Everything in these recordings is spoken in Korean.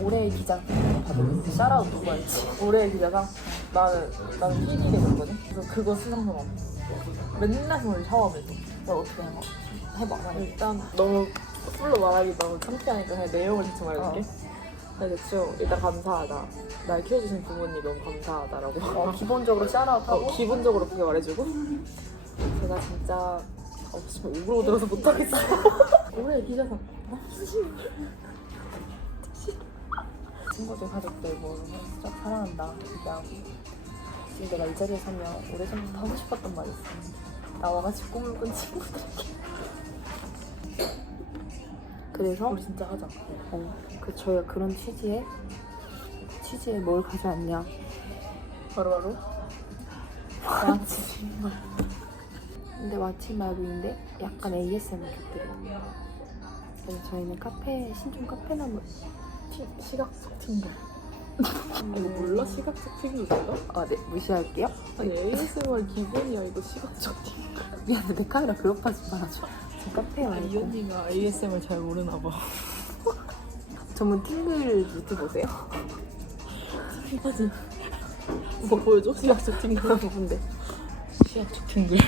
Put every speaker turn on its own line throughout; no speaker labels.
올해의 기자 받은 샤라웃 누구 알지? 올해의 기자가 나는 나는 PD 되거든. 그래서 그거 수상소감. 맨날 손을 샤워하면서. 나 어떻게 해봐? 해봐. 일단 너무 풀로 말하기 너무 창피하니까 그냥 내용을 대충 말해줄게. 나 대충 일단 감사하다. 날 키워주신 부모님 너무 감사하다라고. 어, 기본적으로 샤라웃하고 기본적으로 그렇게 말해주고. 제가 진짜 어, 지금 우그러 들어서 못하겠어. 올해 기자상 친구들 가족들 뭐 진짜 사랑한다. 얘기하고. 지금 내가 이 자리에 서면 오래전부터 하고 싶었던 말이 있어. 나와가지고 꿈을 꾼 친구들에게 그래서? 우리 진짜 하자.
어, 그 저희가 그런 취지에 취지에 뭘 가져왔냐?
바로바로? 양치.
근데 마침 말고인데 약간 ASMR 곁들여요. 그래서 저희는 카페 신촌 카페나무
티- 시각적 팅글 이거 몰라? 시각적 팅글 몰라?
아 네 무시할게요.
아니 ASMR 기본이야 이거 시각적 팅글
미안해 내 카메라 그것까지 말아줘. 저 카페에
이
말고
언니가 ASMR 잘 모르나 봐
전문 팅글 유튜버세요?
사진 뭐 보여줘? 시각적 팅글
근데
시각적 팅글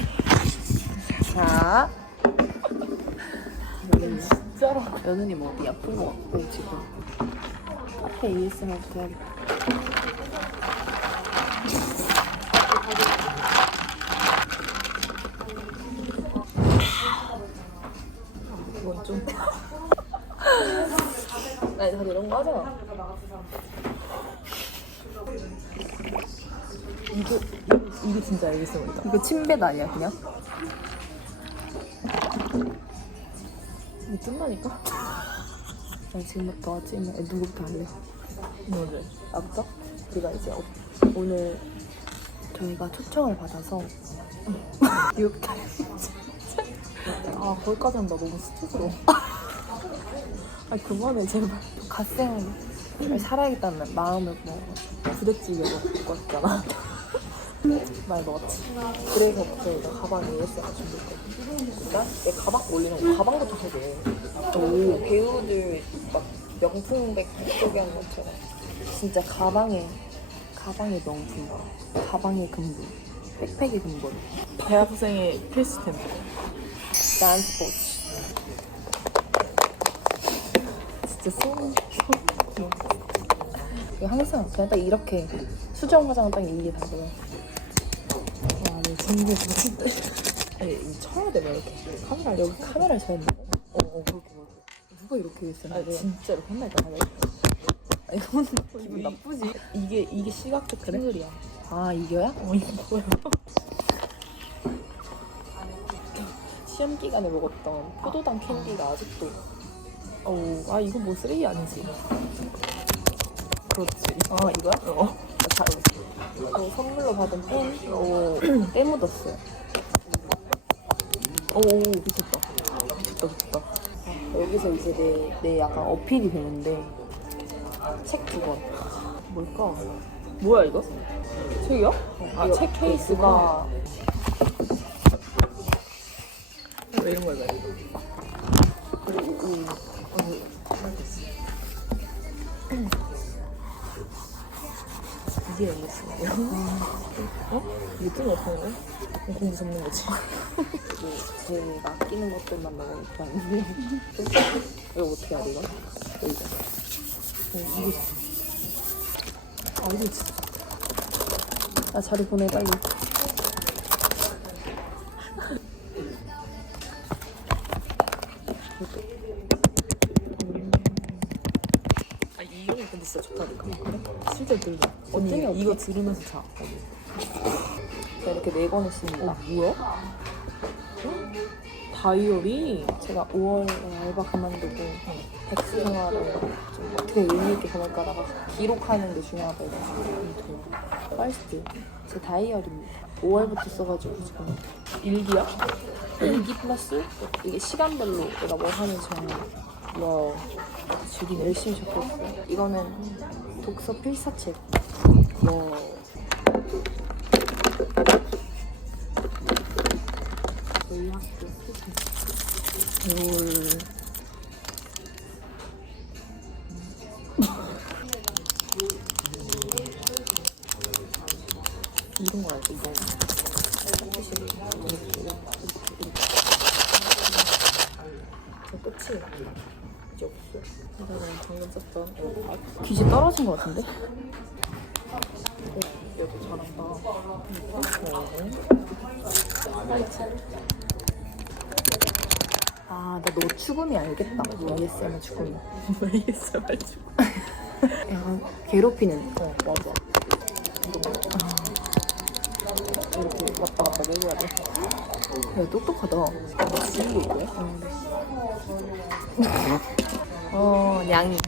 자
진짜로
어디 아픈 거 같고 지금 ASMR부터 해야겠다.
이건 좀. 아니, 다들 이런 거 하잖아. 이거, 이거, 이게 진짜 알겠습니다.
이거 침뱉 아니야 그냥?
이게 뜬다니까?
나 지금부터 찜 누구부터 할래?
오늘.
나부터?
제가 이제 어,
오늘 저희가 초청을 받아서 뉴욕
아, 거기까지 한다. 너무 스트레스로. 아니, 그만해, 제발.
갓생을 살아야겠다는 마음을 뭐
부대찌개 먹고 왔잖아. 많이 먹었지. 그래서부터 일단 가방에 AS가 준비했거든. 일단 내 가방 올리는 거, 가방부터 소개해. 오, 배우들 막 명품백 소개한 것처럼.
진짜 가방에 가방의 명품, 가방의 근본, 백팩의 근본,
대학생의 필수템.
난 스포츠. 진짜 손. 항상 그냥 딱 이렇게 수정 화장 딱 이게 다고요.
와, 내 진짜 진짜. 아니, 이거 쳐야 돼, 막 이렇게. 카메라 여기 카메라에 쳐야 돼. 어, 어, 그렇게, 그렇게.
누가 이렇게 했어요?
아니, 진짜 이렇게.
아니, 이건 기분 나쁘지?
이게, 이게 시각적 팅글이야.
아 이거야?
어, 이거야. 시험 기간에 먹었던 포도당 캔디가 아직도. 어우, 아, 이거 뭐 쓰레기 아니지? 그렇지.
아 이거야?
어.
잘 어, 선물로 받은 펜, 어, 때 묻었어요.
오, 미쳤다. 미쳤다, 미쳤다.
여기서 이제 내, 내 약간 어필이 되는데 책 두 권.
뭘까? 뭐야, 이거? 책이야? 아, 책 케이스가. 왜 이런 거야, 이거?
그리고 이
이게 ASMR이야? 어? 어떡하는 거야? 공부 접는 거지.
뭐 제가 아끼는 것들만 넣어놓고 하는데 이거 어떻게 해야 돼 이거? 여기가.
어, 이거 진짜. 아, 이거 진짜.
아 자리 보내 빨리.
아, 이거 근데 진짜 좋다니까. 실제 들려. 언니,
어때요?
이거 들으면서 자.
제가 이렇게 네권 했습니다.
어, 뭐야? 다이어리?
제가 5월에 알바 그만두고 백수 생활을 좀 어떻게 의미 있게 보낼까다가 기록하는 게 중요하다 해가지고 파이스트 제 다이어리입니다. 5월부터 써가지고 지금
일기야?
일기 플러스 이게 시간별로 내가 뭘 하는지 와 지금 열심히 적혔어요. 이거는 독서 필사책. 와
롤.
이런 거 알지? 이런 거. 이렇게, 이렇게, 이렇게. 저 끝이 이제 없어. 이거는 방금 썼던 귀지 떨어진 거 같은데? 어, 얘도 잘한다. 이거? 어, 화이트. 아, 나너 추금이 알겠다. ASMR 추금이.
ASMR 중.
약간 괴롭히는.
어 맞아.
이렇게 왔다 갔다 내려야 돼. 야, 똑똑하다.
지우고 있고요.
어, 냥이.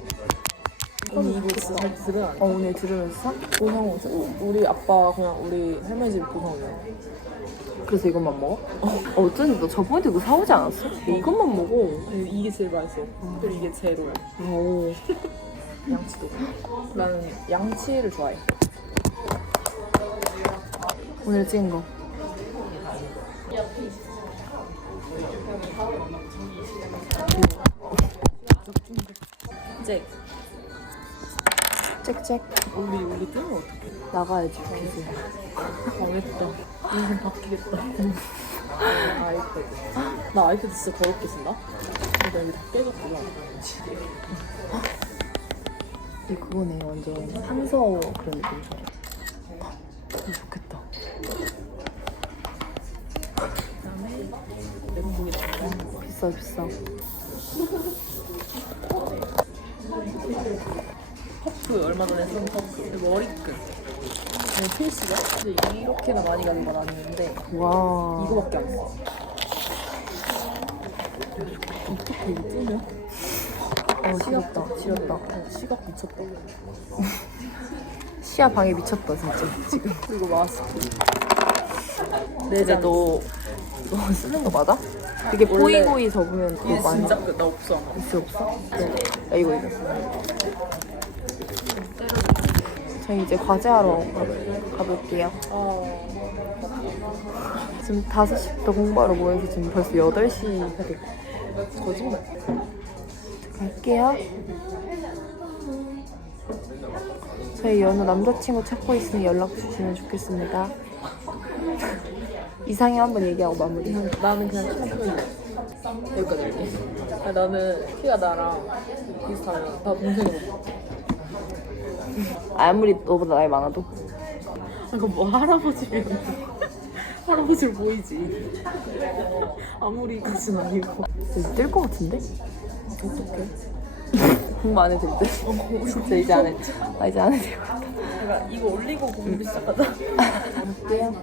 언니 이거 진짜 잘 들으면 안 돼.
어, 오늘 들으면서
고성 우리 아빠 그냥 우리 할머니 집 고성이야.
그래서 이것만 먹어? 어, 어쩐지 너 저번에도 이거 사오지 않았어? 이것만 먹어.
이게 제일 맛있어. 그리고 이게 제로야.
오.
양치도. 나는 양치를 좋아해.
오늘 찍은 거.
이제
짹짹.
우리 우리 뜨면 어떡해?
나가야지, 비즈.
망했다. 인생 바뀌겠다. 아이패드. 나 아이패드 진짜 더럽게 쓴다? 근데 여기 다 깨졌구나.
이 그거네, 완전. 한서 그런 느낌. 이거 좋겠다.
그다음에 멘붕이 다
비싸, 비싸.
퍼프 얼마 전에 쓴 퍼프 머리끈 이거 필수죠? 근데 이렇게나 많이 가는 건 아니는데
와.
이거밖에 안 써. 어떻게 이거 뜨냐?
어, 지렸다, 지렸다.
어, 시각 미쳤다.
시야 방에 미쳤다, 진짜. 지금.
그리고 마스크.
근데 너, 너 쓰는 거 맞아? 되게
원래-
포이고이 적으면 그거 많이
진짜 끝. 나 없어.
있어 없어? 야 이거 이거 저희 이제 과제하러 가- 가볼게요.
아,
지금 5시부터 공부하러 모여서 지금 벌써 8시가 됐고
거짓말.
갈게요. 저희 연우 남자친구 찾고 있으니 연락 주시면 좋겠습니다. 이상형 한번 얘기하고 마무리.
나는 그냥 크면 여기까지 할게. 아니, 나는 키가 나랑 비슷하면 나 동생이 못 봐.
아무리 너보다 나이 많아도
아, 그뭐 할아버지면 할아버지로 보이지. 아무리까진 아니고.
뜰것 같은데?
어떡해.
공부 안 해도 될 듯? 진짜 이제 안 해. 나 이제 안 해도 될것 같아.
내가 이거 올리고 공부 시작하자.
갈게요.